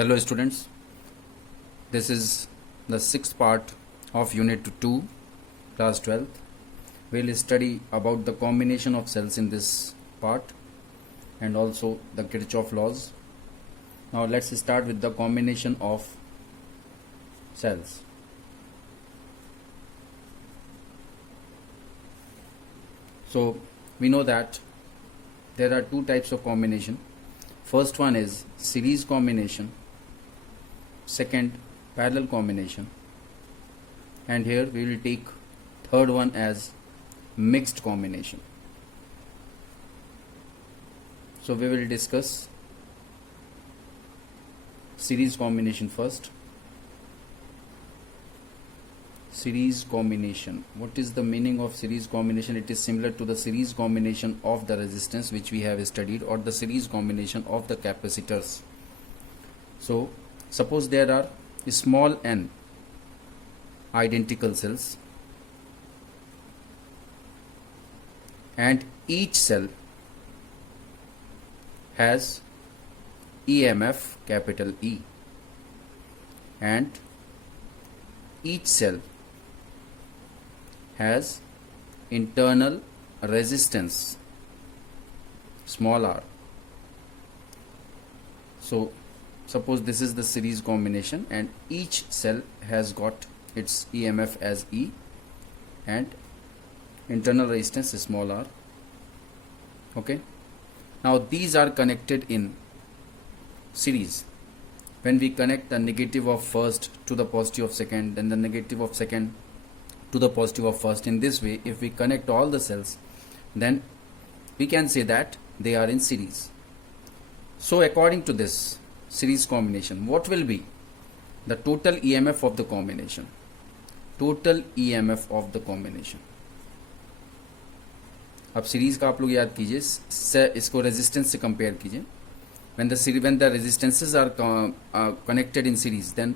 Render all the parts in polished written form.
Hello students, this is the sixth part of Unit 2, class 12th. We'll study about the combination of cells in this part and also the Kirchhoff laws. Now let's start with the combination of cells. So we know that there are two types of combination. First one is series combination, second parallel combination, and here we will take third one as mixed combination. So we will discuss series combination first. Series combination. What is the meaning of series combination? It is similar to the series combination of the resistance which we have studied, or the series combination of the capacitors. So suppose there are small n identical cells and each cell has EMF capital E, and each cell has internal resistance small r. So suppose this is the series combination and each cell has got its EMF as E and internal resistance is small r. Okay, now these are connected in series. When we connect the negative of first to the positive of second, then the negative of second to the positive of first, in this way if we connect all the cells, then we can say that they are in series. So according to this series combination, what will be the total EMF of the combination? Total EMF of the combination. अब series का आप लोग याद कीजिए, इसको resistance से compare कीजिए. when the resistances are connected in series, then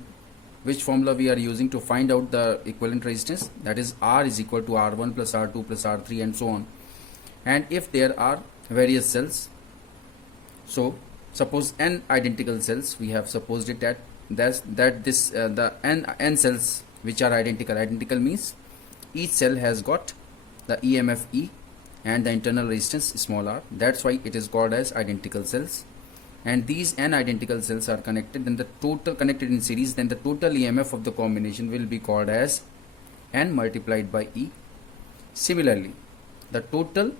which formula we are using to find out the equivalent resistance? That is R is equal to R1 plus R2 plus R3 and so on. And if there are various cells, so suppose n identical cells, we have supposed it that the n cells which are identical means each cell has got the EMF E and the internal resistance small r. That's why it is called as identical cells. And these n identical cells are connected, then the total connected in series, then the total EMF of the combination will be called as n multiplied by E. Similarly, the total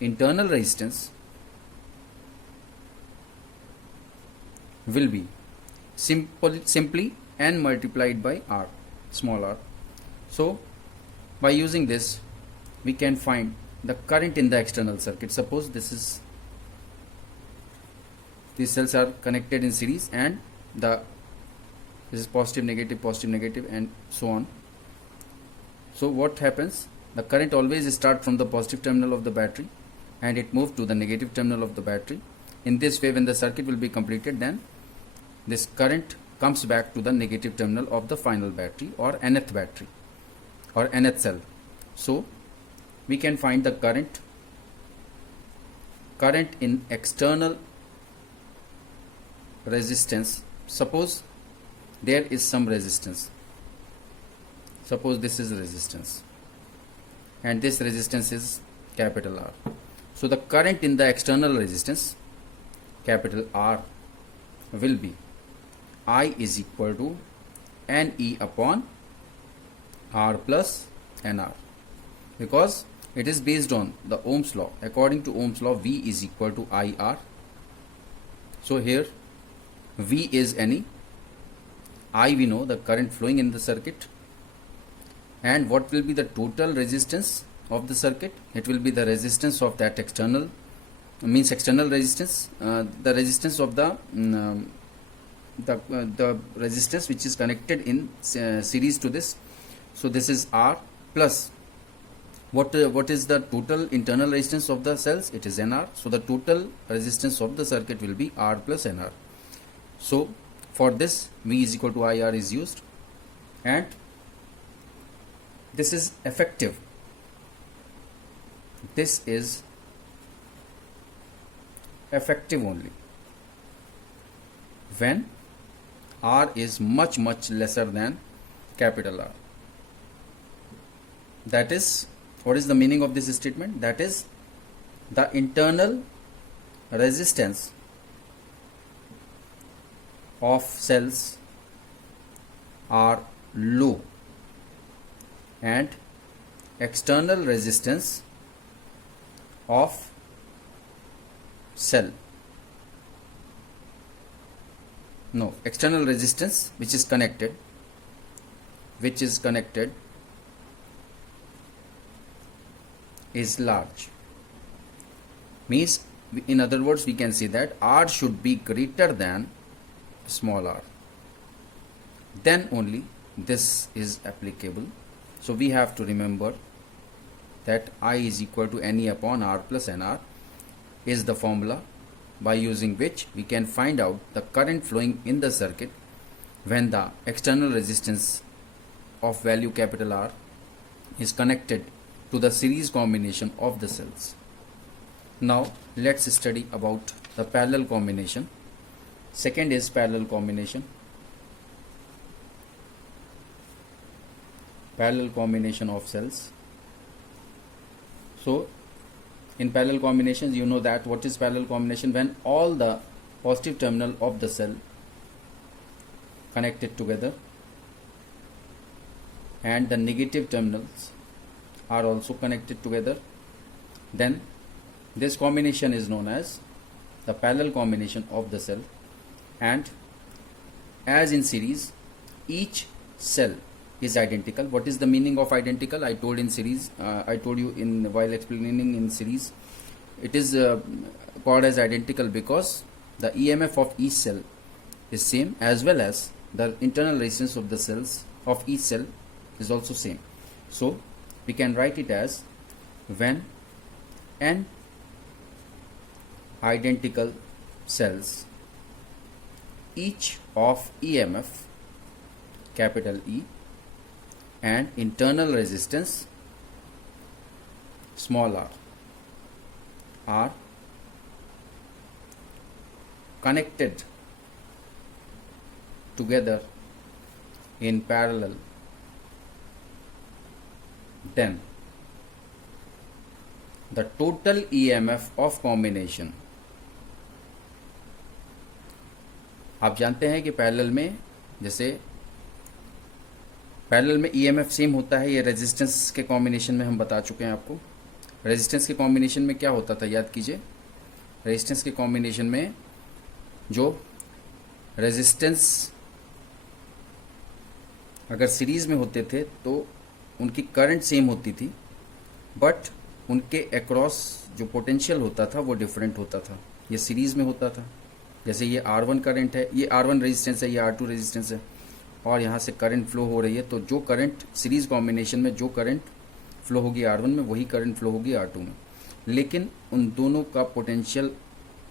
internal resistance will be simply n multiplied by R, small r. So by using this we can find the current in the external circuit. Suppose these cells are connected in series and this is positive negative and so on. So what happens? The current always starts from the positive terminal of the battery and it moves to the negative terminal of the battery. In this way, when the circuit will be completed, then this current comes back to the negative terminal of the final battery or nth battery or nth cell. So we can find the current in external resistance. Suppose there is some resistance, suppose this is resistance and this resistance is capital R. So the current in the external resistance capital R will be I is equal to NE upon R plus NR, because it is based on the Ohm's law. According to Ohm's law, V is equal to IR. So here V is NE, I we know the current flowing in the circuit, and what will be the total resistance of the circuit? It will be the resistance of that external resistance, the resistance of the resistance which is connected in series to this. So this is R plus what is the total internal resistance of the cells? It is NR. So the total resistance of the circuit will be R plus NR. So for this V is equal to IR is used, and this is effective. This is effective only when R is much lesser than capital R. That is, what is the meaning of this statement? That is, the internal resistance of cells are low and external resistance of external resistance which is connected is large. Means, in other words, we can say that R should be greater than small r. Then only this is applicable. So we have to remember that I is equal to NE upon R plus NR is the formula by using which we can find out the current flowing in the circuit when the external resistance of value capital R is connected to the series combination of the cells. Now let's study about the parallel combination. Second is parallel combination. Parallel combination of cells. So in parallel combinations, you know that what is parallel combination? When all the positive terminal of the cell connected together and the negative terminals are also connected together, then this combination is known as the parallel combination of the cell. And as in series, each cell is identical. What is the meaning of identical? I told in series, I told you in while explaining in series, it is called as identical because the EMF of each cell is same, as well as the internal resistance of the cells of each cell is also same. So we can write it as when n identical cells, each of EMF capital E and internal resistance small r are connected together in parallel, then the total EMF of combination. आप जानते हैं कि parallel में, जैसे parallel में EMF same होता है, ये रेजिस्टेंस के कॉम्बिनेशन में हम बता चुके हैं आपको. रेजिस्टेंस के कॉम्बिनेशन में क्या होता था, याद कीजिए. रेजिस्टेंस के कॉम्बिनेशन में जो रेजिस्टेंस अगर सीरीज में होते थे तो उनकी करंट सेम होती थी, बट उनके अक्रॉस जो पोटेंशियल होता था वो डिफरेंट होता था. ये सीरीज में होता था. जैसे ये R1 करंट है, ये R1 रेजिस्टेंस है, ये R2 रेजिस्टेंस है, और यहाँ से करंट फ्लो हो रही है. तो जो करंट सीरीज कॉम्बिनेशन में जो करंट फ्लो होगी R1 में, वही करंट फ्लो होगी R2 में. लेकिन उन दोनों का पोटेंशियल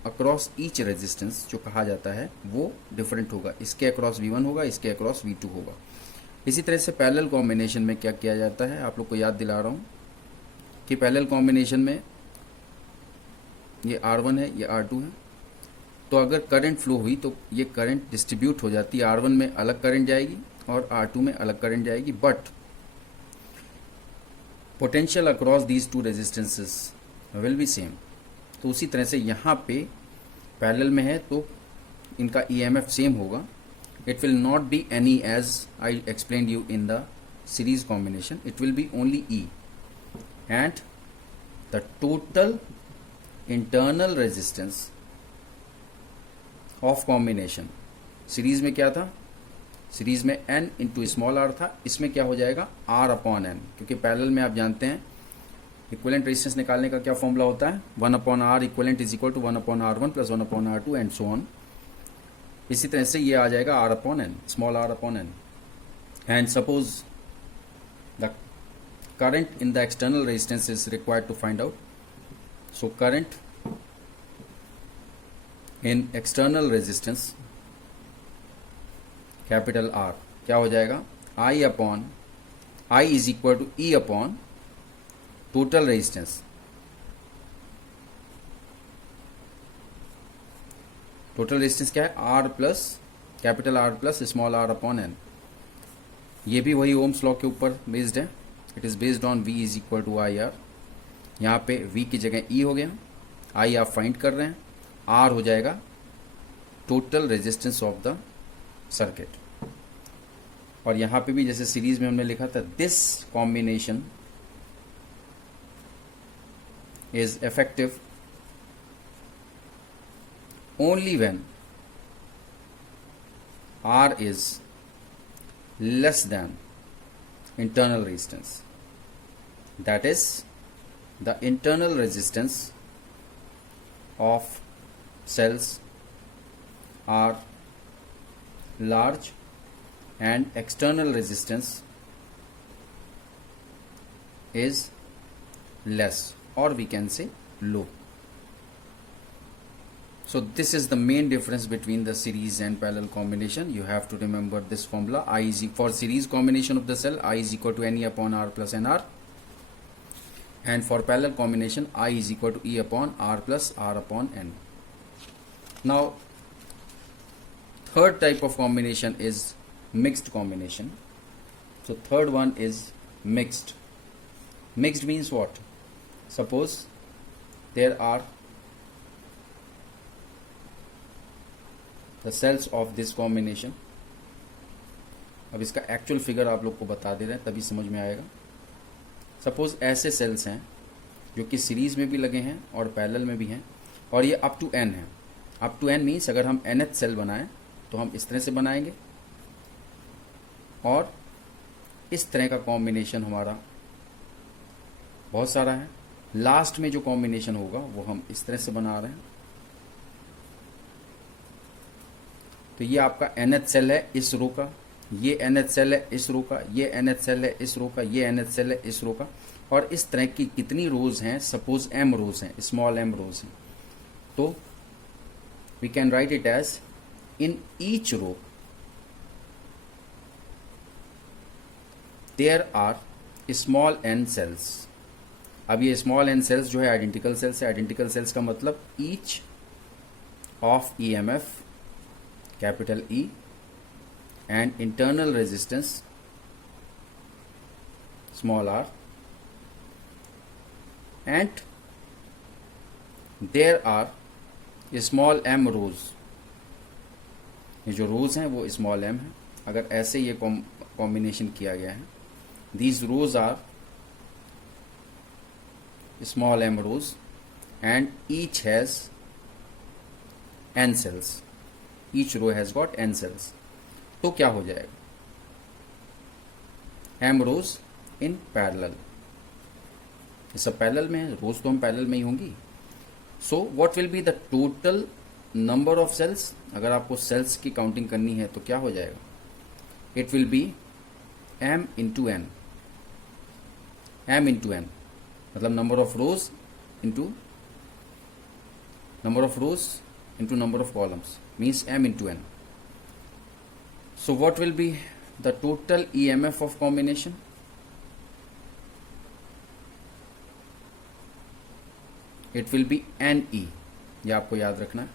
अक्रॉस ईच रेजिस्टेंस जो कहा जाता है वो डिफरेंट होगा. इसके अक्रॉस V1 होगा, इसके अक्रॉस V2 होगा. इसी तरह से पैरेलल कॉम्बिनेशन में क्या किया जाता है, आप लोग को याद दिला रहा हूँ कि पैरेलल कॉम्बिनेशन में ये R1 है, ये R2 है. तो अगर करंट फ्लो हुई तो ये करंट डिस्ट्रीब्यूट हो जाती है. R1 में अलग करंट जाएगी और R2 में अलग करंट जाएगी, but potential across these two resistances will be same. तो उसी तरह से यहाँ पे पैरेलल में है तो इनका EMF सेम होगा. It will not be any as I explained you in the series combination. It will be only E, and the total internal resistance of combination. Series में क्या था, सीरीज में n इंटू स्मॉल r था. इसमें क्या हो जाएगा, r upon n, क्योंकि पैरेलल में आप जानते हैं इक्विवेलेंट रेजिस्टेंस निकालने का क्या फॉर्मूला होता है, 1 upon r equivalent is equal to 1 upon r1 plus 1 upon r2 and so on. इसी तरह से ये आ जाएगा r upon n, small r upon n. And suppose the current in the external resistance is required to find out. So current in external resistance capital R क्या हो जाएगा, I upon I is equal to E upon total resistance. Total resistance क्या है, R plus capital R plus small r upon n। ये भी वही ohm's law के ऊपर बेस्ड है। It is based on V is equal to I R. यहाँ पे V की जगह E हो गया, I आप फाइंड कर रहे हैं, R हो जाएगा total resistance of the circuit. और यहाँ पे भी जैसे सीरीज में हमने लिखा था, this combination is effective only when R is less than internal resistance, that is the internal resistance of cells are large and external resistance is less, or we can say low. So this is the main difference between the series and parallel combination. You have to remember this formula. I is for series combination of the cell, I is equal to NE upon R plus NR, and for parallel combination, I is equal to E upon R plus R upon N. Now third type of combination is mixed combination. So third one is mixed. Mixed means what? Suppose there are the cells of this combination. अब इसका actual figure आप लोग को बता दे रहे हैं, तभी समझ में आएगा। सपोज ऐसे सेल्स हैं जो कि सीरीज में भी लगे हैं और पैरेलल में भी हैं, और ये अप टू n है। अप टू n मीन्स अगर हम nth सेल बनाएं तो हम इस तरह से बनाएंगे, और इस तरह का कॉम्बिनेशन हमारा बहुत सारा है। लास्ट में जो कॉम्बिनेशन होगा वो हम इस तरह से बना रहे हैं। तो ये आपका nth सेल है इस रो का, ये nth सेल है इस रो का, ये nth सेल है इस रो का, ये nth सेल है इस रो का, और इस तरह की कितनी रोज हैं, सपोज m रोज हैं, स्मॉल m रोज हैं, तो we can write it as in each row there are small n cells. अब ये स्मॉल n सेल्स जो है आइडेंटिकल सेल्स है। आइडेंटिकल सेल्स का मतलब each of EMF capital E and internal resistance small r, and there are small m rows। ये जो रोज हैं वो स्मॉल m है। अगर ऐसे ये कॉम्बिनेशन किया गया है, these rows are small m rows and each has n cells, each row has got n cells। तो क्या हो जाएगा, m rows in parallel, ये सब पैरेलल में है, रोज तो हम पैरेलल में ही होंगी। So what will be the total number of cells? अगर आपको सेल्स की काउंटिंग करनी है तो क्या हो जाएगा, it will B m into n। m into n मतलब number of rose into number of rose into number of columns, means m into n. So what will be the total EMF of combination? It will be NE। ये आपको याद रखना है,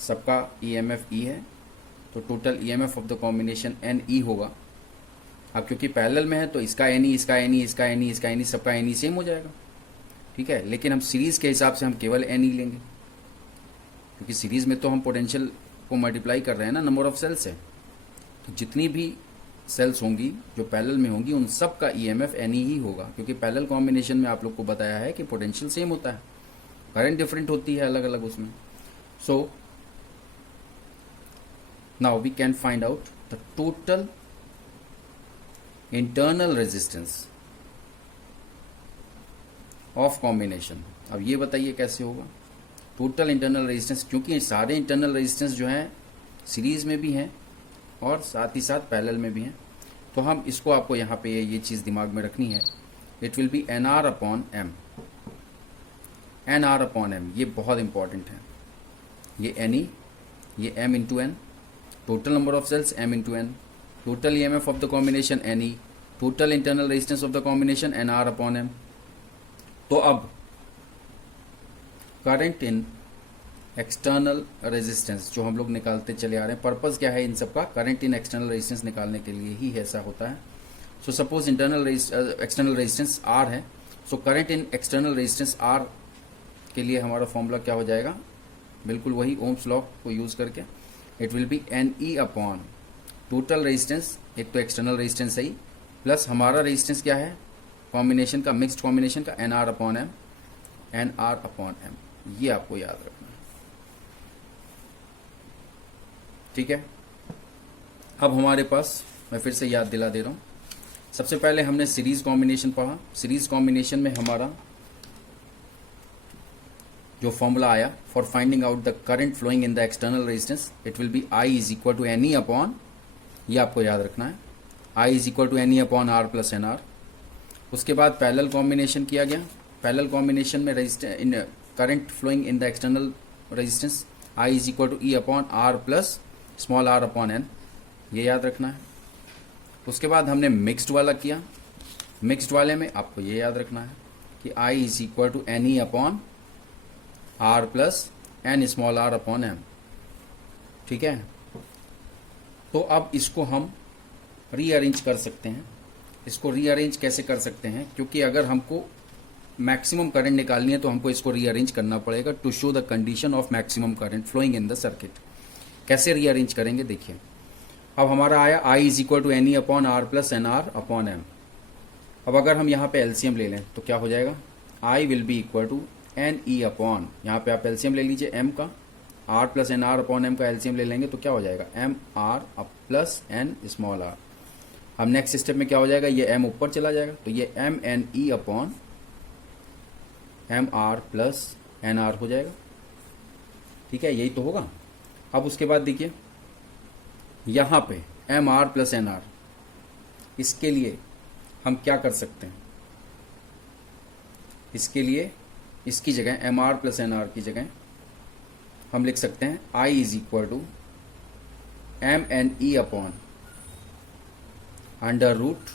सबका EMF E है, तो total EMF of the combination NE होगा। अब क्योंकि पैरेलल में है तो इसका NE, इसका NE, इसका NE, इसका NE, सबका NE सेम हो जाएगा, ठीक है। लेकिन हम सीरीज के हिसाब से हम केवल NE लेंगे, क्योंकि सीरीज में तो हम पोटेंशियल को मल्टीप्लाई कर रहे हैं ना, नंबर ऑफ सेल्स है। तो जितनी भी सेल्स होंगी जो पैरेलल में होंगी उन सब का EMF NE ही होगा, क्योंकि पैरेलल कॉम्बिनेशन में आप लोग को बताया है कि पोटेंशियल सेम होता है, करंट डिफरेंट होती है अलग अलग उसमें। So now we can find out the total internal resistance of combination. अब ये बताइए कैसे होगा टोटल इंटरनल रेजिस्टेंस, क्योंकि सारे इंटरनल रेजिस्टेंस जो हैं सीरीज में भी हैं और साथ ही साथ पैरेलल में भी हैं। तो हम इसको आपको यहाँ पे ये चीज़ दिमाग में रखनी है, it will be NR upon M। NR upon M ये बहुत इंपॉर्टेंट है। ये NE, ये M into N, total number of cells M into N, total EMF of the combination NE, total internal resistance of the combination NR upon M। तो अब current in external resistance जो हम लोग निकालते चले आ रहे हैं, पर्पस क्या है इन सब का, करंट इन एक्सटर्नल रेजिस्टेंस निकालने के लिए ही ऐसा होता है। So suppose external resistance R है, so current in external resistance R के लिए हमारा फॉर्मूला क्या हो जाएगा, बिल्कुल वही ओम्स लॉ को यूज करके, it will be N E upon total resistance, एक तो एक्सटर्नल रेजिस्टेंस है ही, प्लस हमारा रेजिस्टेंस क्या है कॉम्बिनेशन का, मिक्स्ड कॉम्बिनेशन का, N R upon M, N R upon M, ये आपको याद रखना है। ठीक है, अब हमारे पास, मैं फिर से याद दिला दे रहा हूं, सबसे पहले हमने सीरीज कॉम्बिनेशन पढ़ा। सीरीज कॉम्बिनेशन में हमारा जो फॉर्मूला आया for finding out the current flowing in the external resistance, it will be I is equal to N E upon, ये आपको याद रखना है, I is equal to N E upon R plus N R. उसके बाद parallel combination किया गया। Parallel combination में in current flowing in the external resistance, I is equal to E upon R plus small are upon n, ये याद रखना है। उसके बाद हमने मिक्स्ड वाला किया। मिक्स्ड वाले में आपको ये याद रखना है कि I is equal to N E upon R plus N small are upon M. ठीक है, तो अब इसको हम रीअरेंज कर सकते हैं। इसको रीअरेंज कैसे कर सकते हैं, क्योंकि अगर हमको मैक्सिमम करंट निकालनी है तो हमको इसको रीअरेंज करना पड़ेगा to show the condition of maximum current flowing in the circuit. कैसे रीअरेंज करेंगे देखिए, अब हमारा आया I is equal to N E upon R plus N R upon M. अब अगर हम यहाँ पे एलसीएम ले लें तो क्या हो जाएगा, I will be equal to N E upon, यहाँ पे आप एलसीएम ले लीजिए एम का, R plus N R upon M का एलसीएम ले लेंगे तो क्या हो जाएगा, M R plus N small r. अब नेक्स्ट स्टेप में क्या हो जाएगा, ये एम ऊपर चला जाएगा तो ये M N E upon M R plus N R हो जाएगा। ठीक है, यही तो होगा। अब उसके बाद देखिए यहां पे M R plus N R, इसके लिए हम क्या कर सकते हैं, इसके लिए इसकी जगह M R plus N R की जगह हम लिख सकते हैं I is equal to M N E upon under root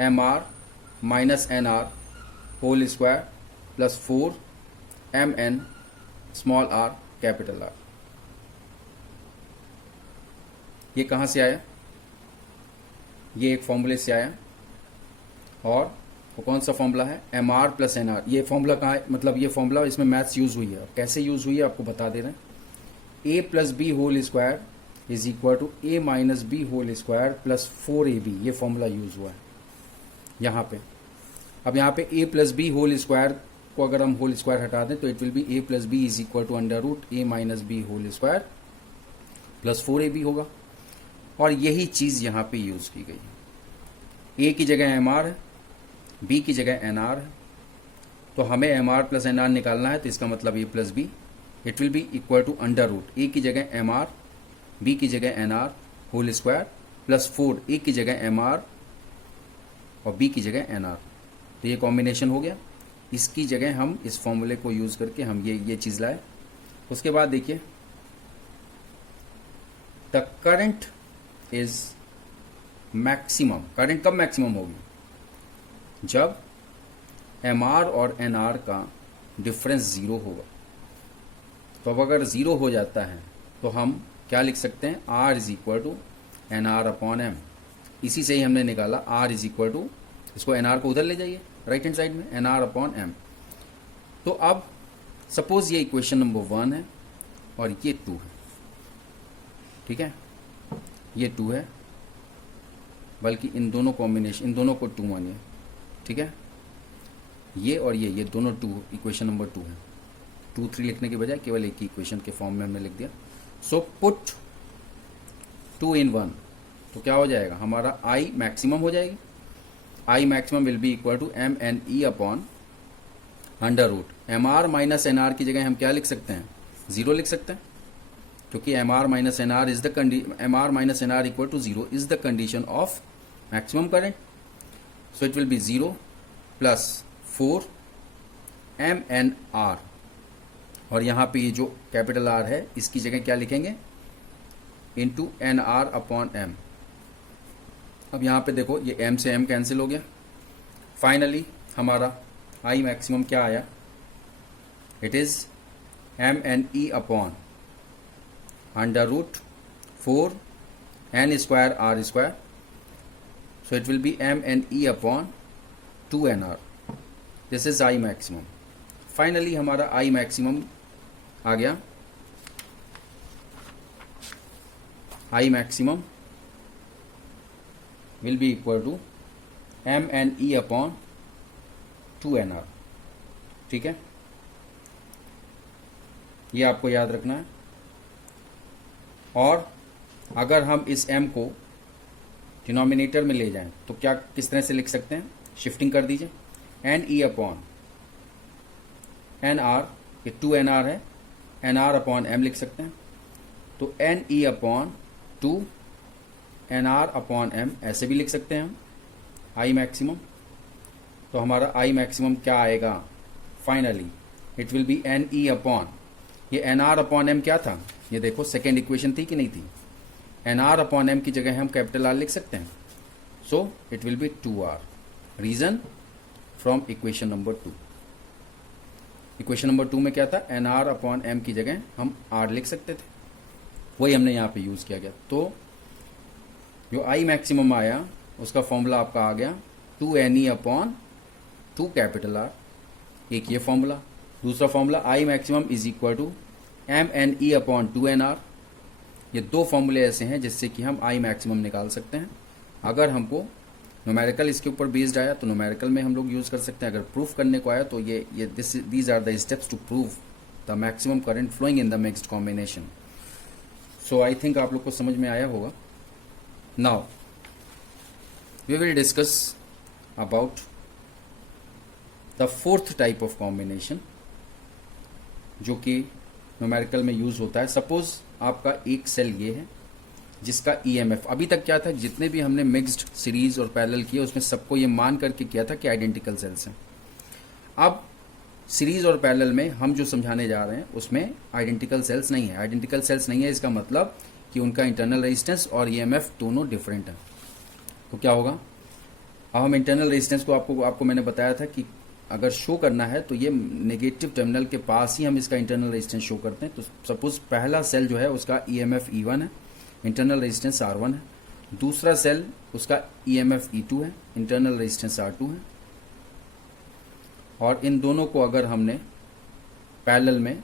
M R minus N R whole square plus 4 M N small R capital R. ये कहां से आया, ये एक फॉर्मूले से आया, और वो कौन सा फॉर्मूला है, M R plus N R. ये फॉर्मूला कहाँ है, मतलब ये फॉर्मूला इसमें मैथ्स यूज हुई है। कैसे यूज हुई है आपको बता दे रहे हैं, A plus B whole square is equal to A minus B whole square plus 4ab, ये फॉर्मूला यूज हुआ है यहाँ पे। अब यहाँ पे A plus B whole square को अगर हम होल स्क्वायर हटा दें तो it will be A plus B is equal to under root A minus B whole square plus 4ab होगा। और यही चीज यहाँ पे यूज की गई है। ए की जगह एम आर है, बी की जगह एन आर है, तो हमें M R plus N R निकालना है, तो इसका मतलब A plus B, it will be equal to under root A की जगह एम आर, बी की जगह N R whole square plus 4 A की जगह एम आर और बी की जगह एन आर। तो ये कॉम्बिनेशन हो गया। इसकी जगह हम इस फॉर्मूले को यूज करके हम ये चीज लाए। उसके बाद देखिए the current is maximum, current कब मैक्सिमम होगी, जब एम आर और एन आर का डिफरेंस 0 होगा। तो अब अगर 0 हो जाता है तो हम क्या लिख सकते हैं, R is equal to N R upon M. इसी से ही हमने निकाला आर इज इक्वल टू, इसको एन आर को उधर ले जाइए राइट हैंड साइड में, एन आर अपॉन एम। तो अब सपोज ये इक्वेशन नंबर 1 है और ये 2 है, ठीक है, ये 2 है, बल्कि इन दोनों कॉम्बिनेशन, इन दोनों को 2 मानिए, ठीक है, ये और ये दोनों 2, इक्वेशन नंबर 2 है। 2 3 लिखने के बजाय केवल एक ही इक्वेशन के फॉर्म में हमने लिख दिया। सो पुट 2 in 1, तो क्या हो जाएगा, हमारा आई मैक्सिमम हो जाएगी। I maximum will be equal to M N E upon under root M R minus N R की जगह हम क्या लिख सकते हैं, 0 लिख सकते हैं, क्योंकि M R minus N R is the M R minus N R equal to 0 is the condition of maximum current. So it will be 0 plus 4 M N R, और यहाँ पे ये जो कैपिटल आर है इसकी जगह क्या लिखेंगे, into N R upon M. अब यहाँ पे देखो ये एम से एम कैंसिल हो गया। फाइनली हमारा आई मैक्सिमम क्या आया, it is M N E upon under root 4 N square R square, so it will be M N E upon 2 N R. This is I maximum. Finally हमारा I maximum आ गया. I maximum will be equal to M N E upon 2 N R. ठीक है, ये आपको याद रखना है. और अगर हम इस m को डिनोमिनेटर में ले जाएं तो क्या किस तरह से लिख सकते हैं? शिफ्टिंग कर दीजिए. N E upon N R, ये 2 एन आर है, एन आर अपॉन एम लिख सकते हैं. तो N E upon 2 N R upon M ऐसे भी लिख सकते हैं हम आई मैक्सिमम. तो हमारा आई मैक्सिमम क्या आएगा? Finally it will be N E upon, ये एन आर अपॉन एम क्या था? ये देखो सेकेंड इक्वेशन थी कि नहीं थी? एन आर अपॉन एम की जगह हम कैपिटल आर लिख सकते हैं. So it will be 2r. Reason from equation number 2. Equation number 2 में क्या था? एन आर अपॉन एम की जगह हम आर लिख सकते थे, वही हमने यहाँ पे यूज किया गया. तो जो आई मैक्सिमम आया उसका फॉर्मूला आपका आ गया 2 N E upon 2 capital R. एक ये फॉर्मूला. दूसरा formula I maximum is equal to M N E upon 2 N R. ये दो फॉर्मूले ऐसे हैं जिससे कि हम आई मैक्सिमम निकाल सकते हैं. अगर हमको न्यूमेरिकल इसके ऊपर बेस्ड आया तो न्यूमेरिकल में हम लोग यूज कर सकते हैं. अगर प्रूफ करने को आया तो ये these are the steps to prove the maximum current flowing in the mixed combination. So I think आप लोग को समझ में आया होगा. Now we will discuss about the fourth type of combination जो कि न्यूमेरिकल में यूज होता है. सपोज आपका एक सेल ये है जिसका ईएमएफ, अभी तक क्या था, जितने भी हमने मिक्स्ड सीरीज और पैरेलल किए उसमें सबको ये मान करके किया था कि आइडेंटिकल सेल्स हैं. अब सीरीज और पैरेलल में हम जो समझाने जा रहे हैं उसमें आइडेंटिकल सेल्स नहीं है. आइडेंटिकल सेल्स नहीं है इसका मतलब कि उनका इंटरनल रेजिस्टेंस और ईएमएफ दोनों डिफरेंट है. तो क्या होगा? अब हम इंटरनल रेजिस्टेंस को आपको मैंने बताया था कि अगर शो करना है तो ये नेगेटिव टर्मिनल के पास ही हम इसका इंटरनल रेजिस्टेंस शो करते हैं. तो सपोज पहला सेल जो है उसका ईएमएफ E1 है, इंटरनल रेजिस्टेंस R1 है. दूसरा सेल उसका ईएमएफ E2 है, इंटरनल रेजिस्टेंस R2 है. और इन दोनों को अगर हमने पैरेलल में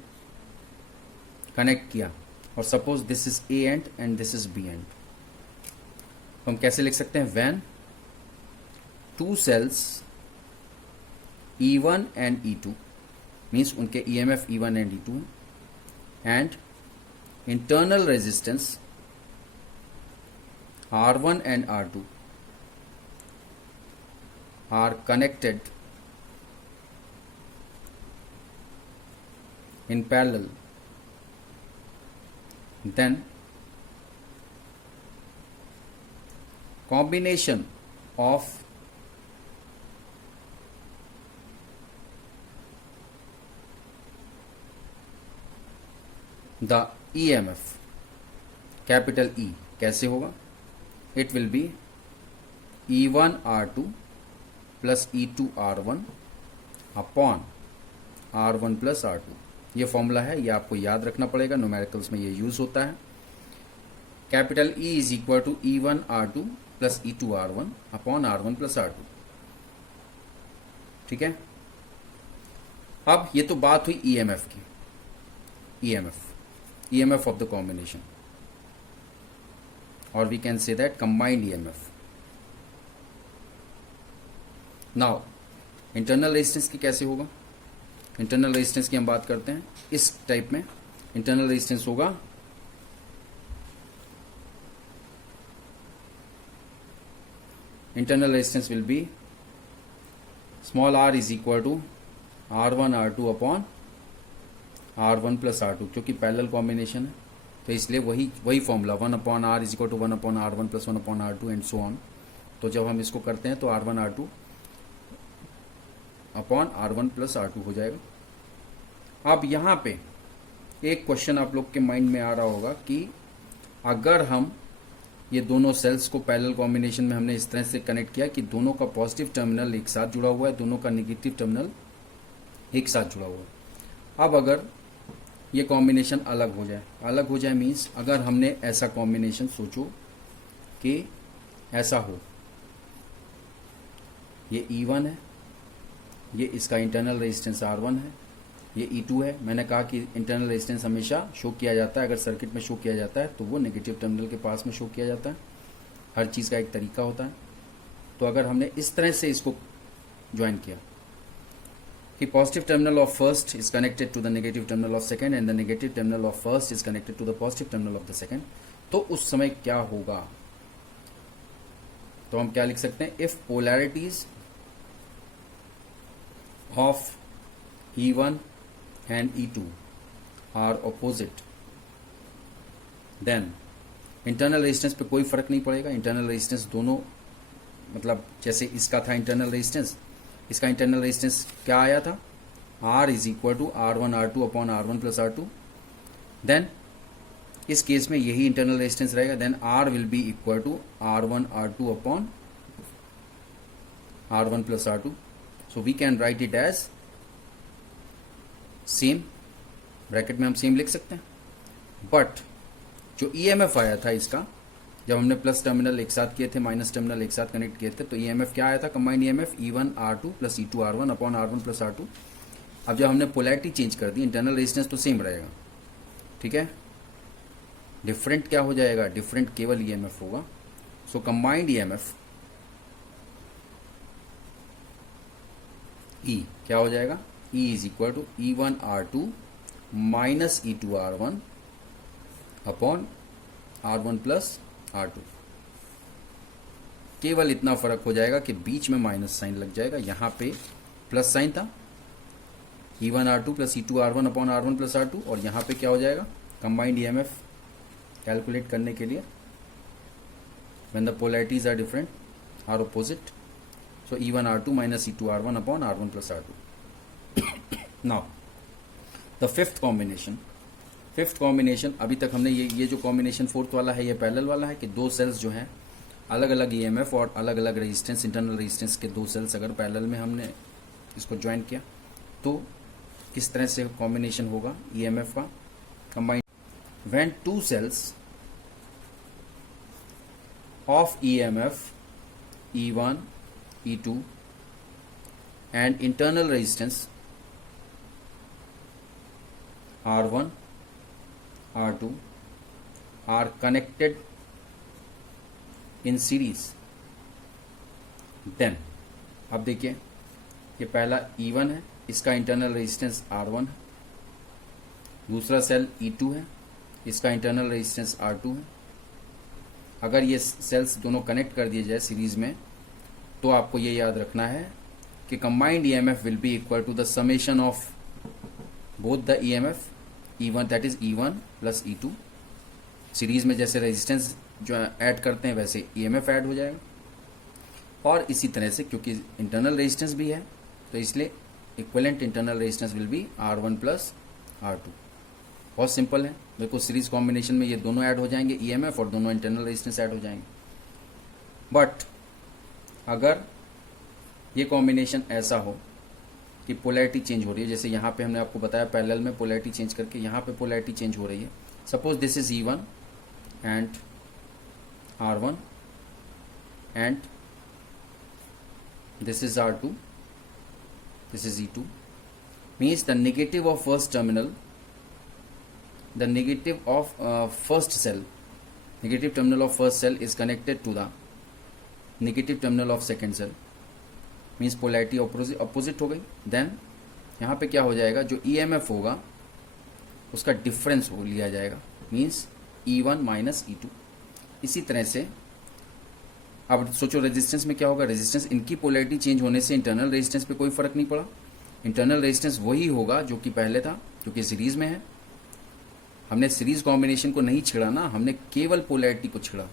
कनेक्ट किया और suppose this is A and and this is B and, तो हम कैसे लिख सकते हैं? When two cells E1 and E2 means उनके EMF E1 and E2 and internal resistance R1 and R2 are connected in parallel, then combination of the EMF capital E कैसे होगा? It will B E1 R2 plus E2 R1 upon R1 plus R2. ये formula है, ये आपको याद रखना पड़ेगा. Numericals में ये यूज होता है. Capital E is equal to E1 R2 plus E2 R1 upon R1 plus R2. ठीक है. अब ये तो बात हुई EMF की. EMF of the combination, or we can say that combined EMF. Now internal resistance की कैसे होगा? internal resistance की हम बात करते हैं. इस टाइप में internal resistance होगा internal resistance will be small r is equal to R1 R2 upon R1 plus R2, क्योंकि पैरेलल कॉम्बिनेशन है तो इसलिए वही formula 1 upon R is equal to 1 upon R1 plus 1 upon R2 and so on. तो जब हम इसको करते हैं तो R1 R2 upon R1 plus R2 हो जाएगा. अब यहाँ पे एक क्वेश्चन आप लोग के माइंड में आ रहा होगा कि अगर हम ये दोनों सेल्स को पैरेलल कॉम्बिनेशन में हमने इस तरह से कनेक्ट किया कि दोनों का पॉजिटिव टर्मिनल एक साथ जुड़ा हुआ है, दोनों का नेगेटिव टर्मिनल एक साथ जुड़ा हुआ है. अब अगर ये कॉम्बिनेशन अलग हो जाए। अलग हो जाए मीन्स अगर हमने ऐसा कॉम्बिनेशन सोचो कि ऐसा हो, ये E1 है, ये इसका इंटरनल रेजिस्टेंस R1 है, ये E2 है। मैंने कहा कि इंटरनल रेजिस्टेंस हमेशा शो किया जाता है, अगर सर्किट में शो किया जाता है तो वो नेगेटिव टर्मिनल के पास में शो किया जाता है। हर चीज़ का एक तरीका होता है। तो अगर हमने इस तरह से इसको ज्वाइन किया कि positive terminal of first is connected to the negative terminal of second and the negative terminal of first is connected to the positive terminal of the second, तो उस समय क्या होगा? तो हम क्या लिख सकते हैं? If polarities of E1 and E2 are opposite, then internal resistance पे कोई फर्क नहीं पड़ेगा। इंटरनल रेजिस्टेंस दोनों, मतलब जैसे इसका था इंटरनल रेजिस्टेंस, इसका इंटरनल रेजिस्टेंस क्या आया था? R is equal to R1 R2 upon R1 plus R2। Then इस केस में यही इंटरनल रेजिस्टेंस रहेगा। Then R will be equal to R1 R2 upon R1 plus R2। So we can write it as same, bracket में हम same लिख सकते हैं। But जो EMF आया था इसका, जब हमने प्लस टर्मिनल एक साथ किए थे, माइनस टर्मिनल एक साथ कनेक्ट किए थे, तो EMF क्या आया था? Combined EMF E1 R2 plus E2 R1 upon R1 plus R2। अब जब हमने पोलैरिटी चेंज कर दी, इंटरनल रेजिस्टेंस तो सेम रहेगा, ठीक है। डिफरेंट क्या हो जाएगा? डिफरेंट केवल EMF होगा। सो कंबाइंड EMF E क्या हो जाएगा? E is equal to E1 R2 minus E2 R1 upon R1 plus R2। केवल इतना फर्क हो जाएगा कि बीच में माइनस साइन लग जाएगा, यहां पे प्लस साइन था, E1 R2 plus E2 R1 upon R1 plus R2, और यहां पे क्या हो जाएगा? कंबाइंड EMF कैलकुलेट करने के लिए when the polarities are different, are opposite, so E1 R2 minus E2 R1 upon R1 plus R2। Now the fifth combination, अभी तक हमने ये जो कॉम्बिनेशन फोर्थ वाला है, ये पैरेलल वाला है कि दो सेल्स जो हैं अलग अलग EMF और अलग अलग रेजिस्टेंस, इंटरनल रेजिस्टेंस के दो सेल्स अगर पैरेलल में हमने इसको ज्वाइन किया तो किस तरह से कॉम्बिनेशन होगा EMF का combined. When two cells of EMF E1 E2 and internal resistance R1 R2 are connected in series, then अब देखिए ये पहला E1 है, इसका इंटरनल रेजिस्टेंस R1 है, दूसरा सेल E2 है, इसका इंटरनल रेजिस्टेंस R2 है। अगर ये सेल्स दोनों कनेक्ट कर दिए जाए सीरीज में, तो आपको ये याद रखना है कि combined EMF will be equal to the summation of both the EMF E1 that is E1 plus E2। Series में जैसे रेजिस्टेंस जो ऐड करते हैं वैसे EMF ऐड हो जाएगा, और इसी तरह से क्योंकि इंटरनल रेजिस्टेंस भी है तो इसलिए equivalent internal resistance will be R1 plus R2। बहुत सिंपल है, देखो सीरीज कॉम्बिनेशन में ये दोनों ऐड हो जाएंगे EMF और दोनों इंटरनल रेजिस्टेंस ऐड हो जाएंगे। बट अगर ये कॉम्बिनेशन ऐसा हो कि पोलैरिटी चेंज हो रही है, जैसे यहाँ पे हमने आपको बताया पैरेलल में पोलैरिटी चेंज करके यहाँ पे पोलैरिटी चेंज हो रही है। Suppose this is E1 and R1 and this is R2, this is E2, means the negative of first terminal, the negative of first cell, negative terminal of first cell is connected to the negative terminal of second cell, means polarity opposite हो गई। Then यहाँ पे क्या हो जाएगा? जो EMF होगा उसका डिफरेंस हो लिया जाएगा, मीन्स E1 माइनस E2। इसी तरह से अब सोचो रेजिस्टेंस में क्या होगा? रेजिस्टेंस, इनकी पोलैरिटी चेंज होने से इंटरनल रेजिस्टेंस पे कोई फर्क नहीं पड़ा, इंटरनल रेजिस्टेंस वही होगा जो कि पहले था, क्योंकि सीरीज में है। हमने सीरीज कॉम्बिनेशन को नहीं छेड़ा ना, हमने केवल पोलैरिटी को छेड़ा।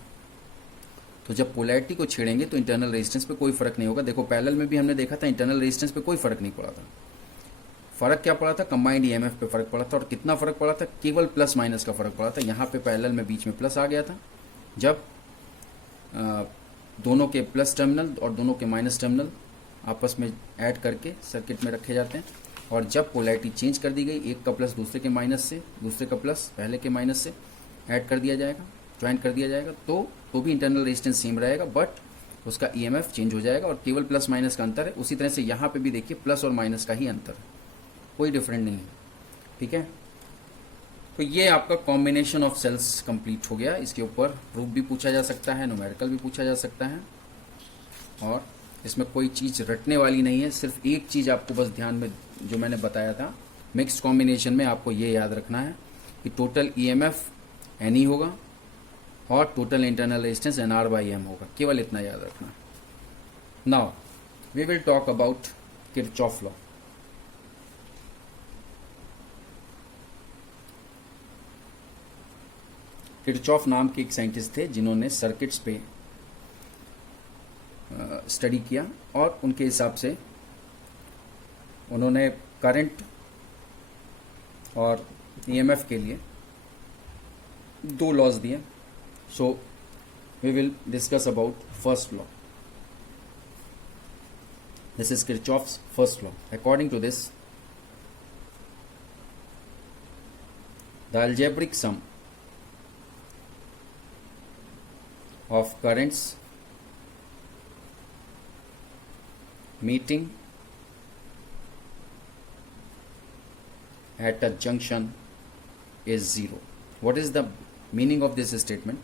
तो जब पोलैरिटी को छेड़ेंगे तो इंटरनल रेजिस्टेंस पे कोई फर्क नहीं होगा। देखो पैरेलल में भी हमने देखा था इंटरनल रेजिस्टेंस पे कोई फर्क नहीं पड़ा था। फर्क क्या पड़ा था? कंबाइंड EMF पे फर्क पड़ा था, और कितना फर्क पड़ा था? केवल प्लस माइनस का फर्क पड़ा था। यहाँ पे पैरेलल में बीच में प्लस आ गया था, जब दोनों के प्लस टर्मिनल और दोनों के माइनस टर्मिनल आपस में ऐड करके सर्किट में रखे जाते हैं, और जब पोलैरिटी चेंज कर दी गई, एक का प्लस दूसरे के माइनस से, दूसरे का प्लस पहले के माइनस से ऐड कर दिया जाएगा, ज्वाइन कर दिया जाएगा, तो भी इंटरनल रेजिस्टेंस सेम रहेगा, बट उसका ईएमएफ चेंज हो जाएगा और केवल प्लस माइनस का अंतर है। उसी तरह से यहाँ पे भी देखिए प्लस और माइनस का ही अंतर है, कोई डिफरेंट नहीं है। ठीक है, तो ये आपका कॉम्बिनेशन ऑफ सेल्स कंप्लीट हो गया। इसके ऊपर प्रूफ भी पूछा जा सकता है, न्यूमेरिकल भी पूछा जा सकता है, और इसमें कोई चीज़ रटने वाली नहीं है। सिर्फ एक चीज़ आपको बस ध्यान में, जो मैंने बताया था, मिक्स्ड कॉम्बिनेशन में आपको ये याद रखना है कि टोटल ईएमएफ एन होगा और टोटल इंटरनल रेजिस्टेंस NR/M होगा, केवल इतना याद रखना। Now we will talk about Kirchhoff law. Kirchhoff नाम के एक साइंटिस्ट थे जिन्होंने सर्किट्स पे स्टडी किया, और उनके हिसाब से उन्होंने करंट और ईएमएफ के लिए दो लॉज दिए। So we will discuss about first law. This is Kirchhoff's first law. According to this, the algebraic sum of currents meeting at a junction is zero. What is the meaning of this statement?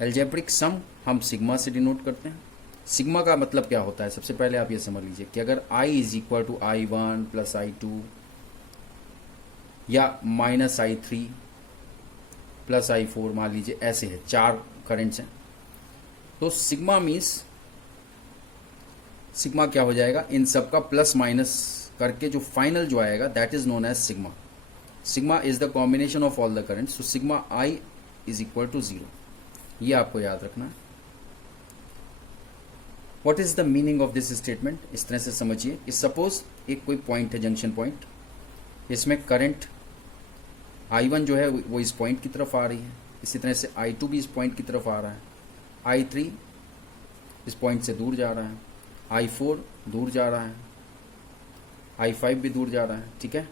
Algebraic sum हम sigma से denote करते हैं। Sigma का मतलब क्या होता है, सबसे पहले आप ये समझ लीजिए कि अगर I is equal to I1 plus I2 या माइनस I3 प्लस I4, मान लीजिए ऐसे है, चार करंट्स हैं, तो सिग्मा मीन्स सिग्मा क्या हो जाएगा, इन सब का प्लस माइनस करके जो फाइनल जो आएगा that is known as sigma. Sigma is the combination of all the currents, so sigma I is equal to 0। ये आपको याद रखना है। What is the meaning of this statement, इस तरह से समझिए कि सपोज एक कोई पॉइंट है, जंक्शन पॉइंट, इसमें करंट I1 जो है वो इस पॉइंट की तरफ आ रही है, इसी तरह से I2 भी इस पॉइंट की तरफ आ रहा है, I3 इस पॉइंट से दूर जा रहा है, I4 दूर जा रहा है, I5 भी दूर जा रहा है। ठीक है,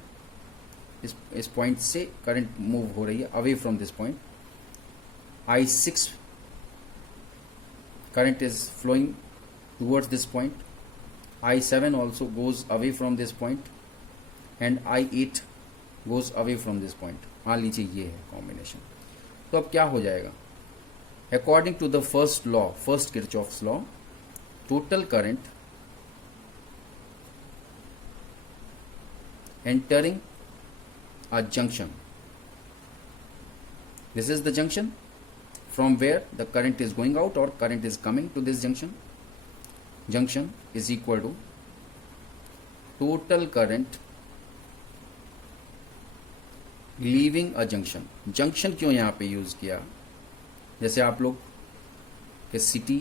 इस पॉइंट से करंट मूव हो रही है away from this point. I6 current is flowing towards this point. I7 also goes away from this point and I8 goes away from this point. मान लीजिए ये है कॉम्बिनेशन। तो अब क्या हो जाएगा, according to the first law, first Kirchhoff's law, total current entering a junction, this is the junction from where the current is going out or current is coming to this junction is equal to total current leaving a junction। junction क्यों यहाँ पे use किया, जैसे आप लोग के city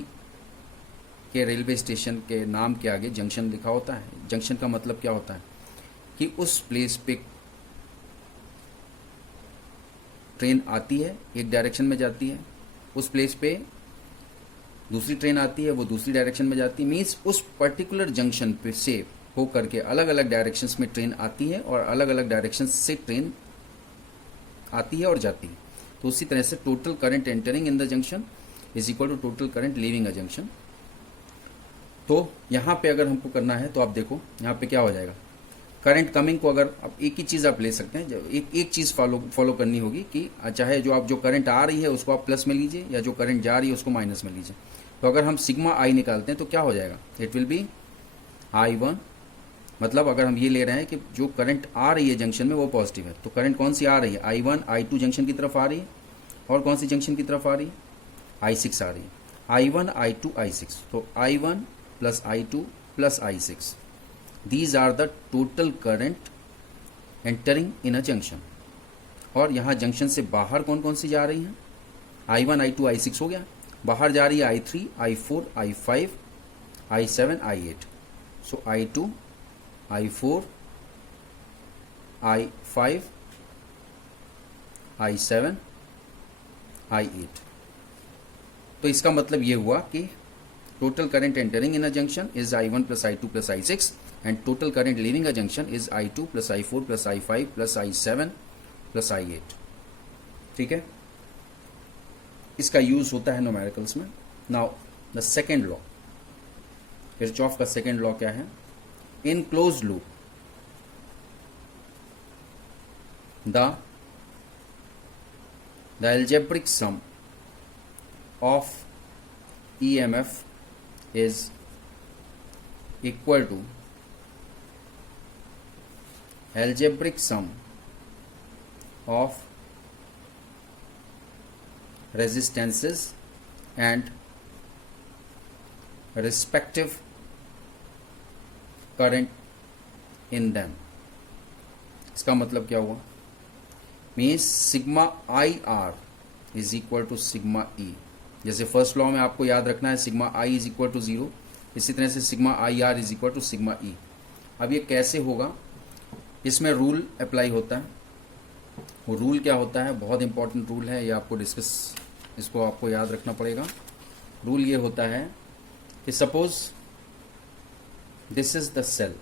के railway station के नाम के आगे जंक्शन लिखा होता है। जंक्शन का मतलब क्या होता है कि उस प्लेस पे ट्रेन आती है, एक डायरेक्शन में जाती है, उस प्लेस पे दूसरी ट्रेन आती है, वो दूसरी डायरेक्शन में जाती है। मीन्स उस पर्टिकुलर जंक्शन पे से हो करके अलग अलग डायरेक्शंस में ट्रेन आती है और अलग अलग डायरेक्शंस से ट्रेन आती है और जाती है। तो उसी तरह से total current entering in the junction is equal to total current leaving a junction. तो यहाँ पे अगर हमको करना है तो आप देखो यहाँ पे क्या हो जाएगा, करंट कमिंग को अगर आप एक ही चीज़ आप ले सकते हैं, एक चीज़ फॉलो करनी होगी कि चाहे जो करंट आ रही है उसको आप प्लस में लीजिए या जो करंट जा रही है उसको माइनस में लीजिए। तो अगर हम सिग्मा आई निकालते हैं तो क्या हो जाएगा, इट विल बी I1, मतलब अगर हम ये ले रहे हैं कि जो करंट आ रही है जंक्शन में वो पॉजिटिव है, तो करंट कौन सी आ रही है, I1 I2 जंक्शन की तरफ आ रही है, और कौन सी जंक्शन की तरफ आ रही है, I6 आ रही है, I1 I2 I6। तो I1 plus I2 plus I6, these are the total current entering in a junction। और यहाँ जंक्शन से बाहर कौन कौन सी जा रही हैं, I1 I2 I6 हो गया, बाहर जा रही है I3 I4 I5 I7 I8। सो I2 I4 I5 I7 I8। तो इसका मतलब ये हुआ कि total current entering in a junction is I1 plus I2 plus I6 and total current leaving a junction is I2 plus I4 plus I5 plus I7 plus I8. ठीक है, इसका use होता है न्यूमेरिकल्स में. Now the second law, Kirchhoff का second law क्या है? In close loop the algebraic sum of EMF is equal to algebraic sum of resistances and respective current in them. इसका मतलब क्या हुआ? Means sigma I R is equal to sigma E. जैसे first law में आपको याद रखना है sigma I is equal to 0, इसी तरह से sigma I R is equal to sigma E. अब ये कैसे होगा? इसमें रूल अप्लाई होता है. वो रूल क्या होता है? बहुत इंपॉर्टेंट रूल है, ये आपको डिस्कस, इसको आपको याद रखना पड़ेगा. रूल ये होता है कि suppose this is the cell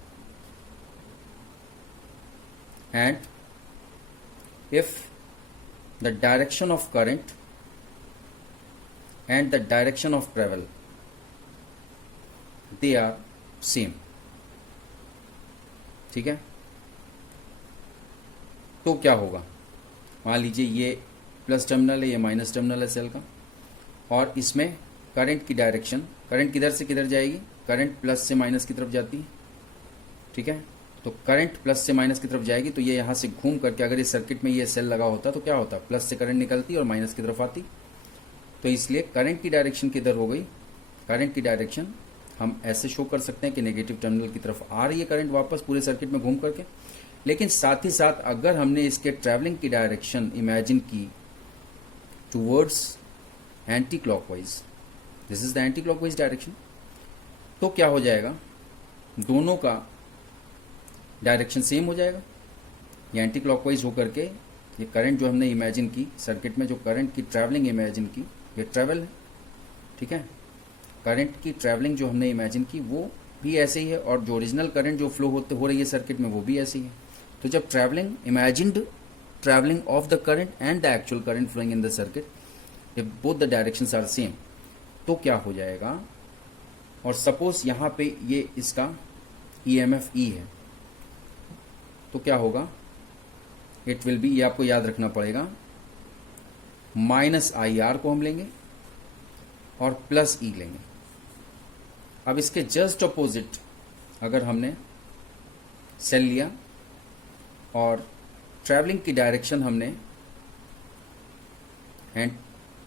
and if the direction of current and the direction of travel they are same. ठीक है, तो क्या होगा? मान लीजिए ये प्लस टर्मिनल है, ये माइनस टर्मिनल है सेल का, और इसमें करंट की डायरेक्शन, करंट किधर से किधर जाएगी? करंट प्लस से माइनस की तरफ जाती है. ठीक है, तो करंट प्लस से माइनस की तरफ जाएगी, तो ये यहाँ से घूम करके अगर इस सर्किट में ये सेल लगा होता तो क्या होता? प्लस से करंट निकलती और माइनस की तरफ आती. तो इसलिए करंट की डायरेक्शन किधर हो गई? करंट की डायरेक्शन हम ऐसे शो कर सकते हैं कि नेगेटिव टर्मिनल की तरफ आ रही है करंट वापस पूरे सर्किट में घूम करके. लेकिन साथ ही साथ अगर हमने इसके ट्रैवलिंग की डायरेक्शन इमेजिन की towards anti clockwise, this is the anti clockwise direction, तो क्या हो जाएगा? दोनों का डायरेक्शन सेम हो जाएगा. ये एंटी क्लॉकवाइज होकर के ये करंट जो हमने इमेजिन की सर्किट में, जो करंट की ट्रैवलिंग इमेजिन की, ये ट्रैवल है. ठीक है, करंट की ट्रैवलिंग जो हमने इमेजिन की वो भी ऐसे ही है, और जो ओरिजिनल करंट जो फ्लो हो रही है सर्किट में वो भी ऐसी है. तो जब travelling, imagined travelling of the current and the actual current flowing in the circuit, if both the directions are same, तो क्या हो जाएगा? और सपोज यहाँ पे ये इसका EMF E है, तो क्या होगा? इट विल बी, ये आपको याद रखना पड़ेगा, माइनस IR को हम लेंगे और प्लस E लेंगे. अब इसके जस्ट अपोजिट अगर हमने सेल लिया और ट्रैवलिंग की डायरेक्शन हमने, एंड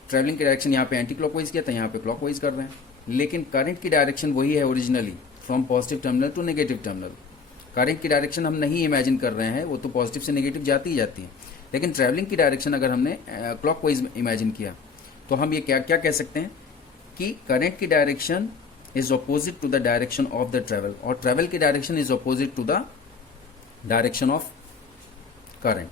ट्रैवलिंग की डायरेक्शन यहाँ पे एंटी क्लॉकवाइज किया था, यहाँ पे क्लॉकवाइज कर रहे हैं, लेकिन करंट की डायरेक्शन वही है originally, from positive terminal to negative terminal. Current की डायरेक्शन हम नहीं इमेजिन कर रहे हैं, वो तो पॉजिटिव से नेगेटिव जाती ही जाती है. लेकिन ट्रैवलिंग की डायरेक्शन अगर हमने क्लॉकवाइज इमेजिन किया, तो हम ये क्या क्या कह सकते हैं कि करंट की direction is opposite to the direction of the travel, और ट्रैवल की direction is opposite to the direction of current.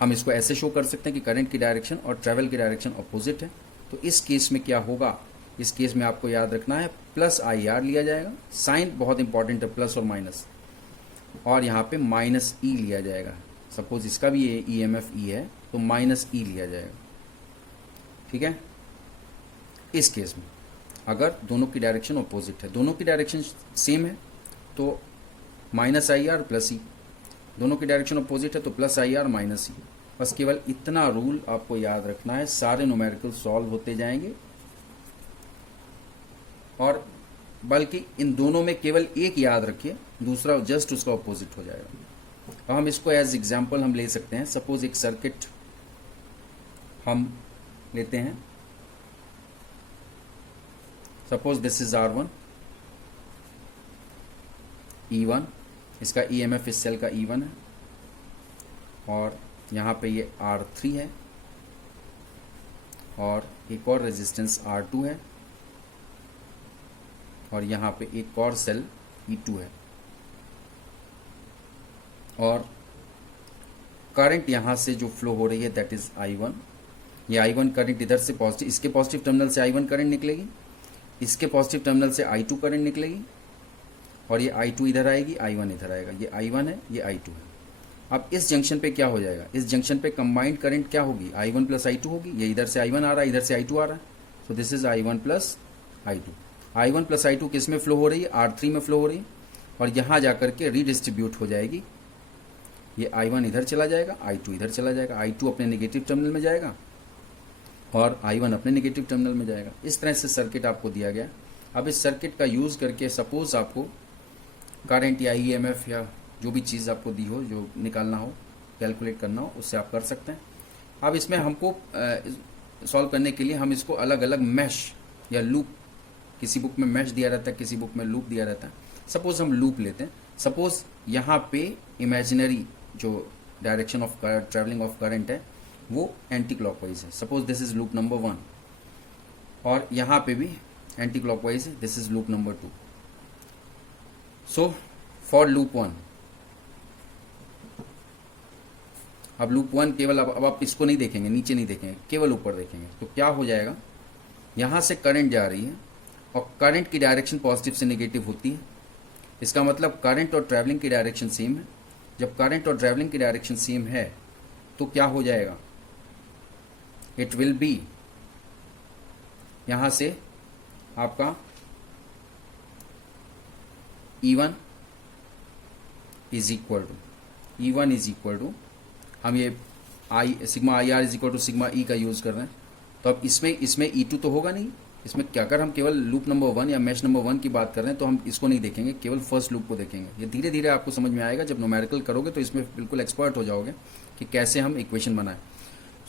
हम इसको ऐसे शो कर सकते हैं कि करंट की डायरेक्शन और ट्रैवल की डायरेक्शन अपोजिट है. तो इस केस में क्या होगा? इस केस में आपको याद रखना है प्लस IR लिया जाएगा, साइन बहुत इंपॉर्टेंट है, प्लस और माइनस, और यहाँ पे माइनस E लिया जाएगा. सपोज इसका भी ये EMF E है, तो माइनस E लिया जाएगा. ठीक है, इस केस में अगर दोनों की डायरेक्शन अपोजिट है, दोनों की डायरेक्शन सेम है, तो माइनस IR प्लस E, दोनों की डायरेक्शन अपोजिट है तो प्लस IR माइनस E. बस केवल इतना रूल आपको याद रखना है, सारे न्यूमेरिकल सॉल्व होते जाएंगे. और बल्कि इन दोनों में केवल एक याद रखिए, दूसरा जस्ट उसका अपोजिट हो जाएगा. अब हम इसको एज एग्जाम्पल हम ले सकते हैं. सपोज एक सर्किट हम लेते हैं, suppose this is R1, E1, इसका EMF इस सेल का E1 है, और यहाँ पे ये R3 है, और एक और रेजिस्टेंस R2 है, और यहाँ पे एक और सेल E2 है, और करंट यहाँ से जो फ्लो हो रही है दैट इज I1. ये I1 करंट इधर से पॉजिटिव, इसके पॉजिटिव टर्मिनल से I1 करंट निकलेगी, इसके पॉजिटिव टर्मिनल से I2 करंट निकलेगी और ये I2 इधर आएगी, I1 इधर आएगा, ये I1 है, ये I2 है। अब इस जंक्शन पे क्या हो जाएगा, इस जंक्शन पे कंबाइंड करंट क्या होगी, I1 प्लस I2 होगी। ये इधर से I1 आ रहा है, इधर से I2 आ रहा है, so this is I1 plus I2। I1 plus I2 किस में फ्लो हो रही है, R3 में फ्लो हो रही है, और यहाँ जाकर के रीडिस्ट्रीब्यूट हो जाएगी। ये I1 इधर चला जाएगा, I2 इधर चला जाएगा, I2 अपने नेगेटिव टर्मिनल में जाएगा और I1 अपने नेगेटिव टर्मिनल में जाएगा। इस तरह से सर्किट आपको दिया गया। अब इस सर्किट का यूज़ करके सपोज आपको करंट या EMF या जो भी चीज़ आपको दी हो, जो निकालना हो, कैलकुलेट करना हो, उससे आप कर सकते हैं। अब इसमें हमको सॉल्व करने के लिए हम इसको अलग अलग मैश या लूप, किसी बुक में मैश दिया रहता है, किसी बुक में लूप दिया रहता है। सपोज हम लूप लेते हैं। सपोज यहाँ पे इमेजिनरी जो direction of travelling of current है वो एंटी क्लॉकवाइज है। Suppose this is loop number 1 और यहाँ पे भी एंटी क्लॉकवाइज है, this is loop number 2। So for loop 1, अब लूप 1 केवल अब आप इसको नहीं देखेंगे, नीचे नहीं देखेंगे, केवल ऊपर देखेंगे। तो क्या हो जाएगा, यहाँ से करंट जा रही है और करंट की डायरेक्शन पॉजिटिव से नेगेटिव होती है। इसका मतलब करंट और ट्रैवलिंग की डायरेक्शन सेम है। जब करंट और ट्रैवलिंग की डायरेक्शन सेम है तो क्या हो जाएगा, इट विल बी, यहां से आपका E1 इज इक्वल टू हम ये sigma IR is equal to sigma E का यूज कर रहे हैं। तो अब इसमें E2 तो होगा नहीं। इसमें क्या, अगर हम केवल लूप नंबर 1 या मैश नंबर 1 की बात कर रहे हैं तो हम इसको नहीं देखेंगे, केवल फर्स्ट लूप को देखेंगे। ये धीरे धीरे आपको समझ में आएगा। जब न्यूमेरिकल करोगे तो इसमें बिल्कुल एक्सपर्ट हो जाओगे कि कैसे हम इक्वेशन बनाएं।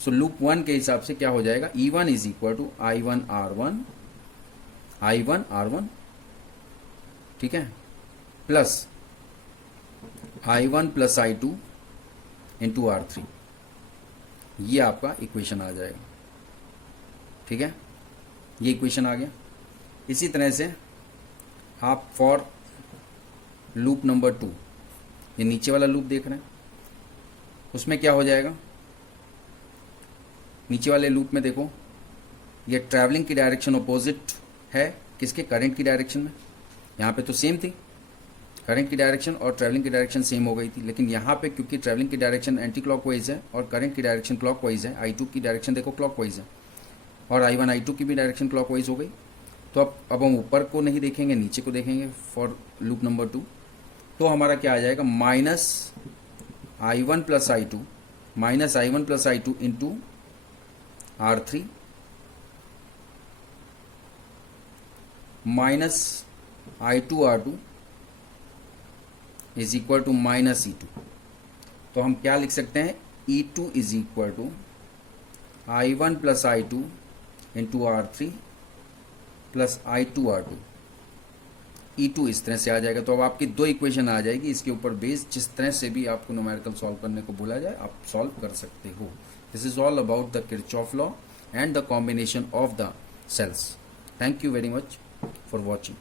सो लूप 1 के हिसाब से क्या हो जाएगा, E1 is equal to I1 R1, ठीक है, plus I1 plus I2 into R3। ये आपका इक्वेशन आ जाएगा, ठीक है, ये इक्वेशन आ गया। इसी तरह से आप फॉर लूप नंबर 2, ये नीचे वाला लूप देख रहे हैं, उसमें क्या हो जाएगा, नीचे वाले लूप में देखो, ये ट्रैवलिंग की डायरेक्शन अपोजिट है किसके, करंट की डायरेक्शन में। यहाँ पे तो सेम थी, करंट की डायरेक्शन और ट्रैवलिंग की डायरेक्शन सेम हो गई थी, लेकिन यहाँ पे क्योंकि ट्रैवलिंग की डायरेक्शन एंटी क्लॉकवाइज है और करंट की डायरेक्शन क्लॉकवाइज है, I2 की डायरेक्शन देखो क्लॉकवाइज है और I1 I2 की भी डायरेक्शन क्लॉकवाइज हो गई। तो अब हम ऊपर को नहीं देखेंगे, नीचे को देखेंगे फॉर लूप नंबर 2। तो हमारा क्या आ जाएगा, minus I1 plus I2 into R3 minus I2 R2 is equal to minus E2। तो हम क्या लिख सकते हैं, E2 is equal to I1 plus I2 into R3 plus I2 R2। E2 इस तरह से आ जाएगा। तो अब आपकी दो इक्वेशन आ जाएगी, इसके ऊपर बेस जिस तरह से भी आपको न्यूमेरिकल सॉल्व करने को बोला जाए आप सॉल्व कर सकते हो। This is all about the Kirchhoff law and the combination of the cells. Thank you very much for watching.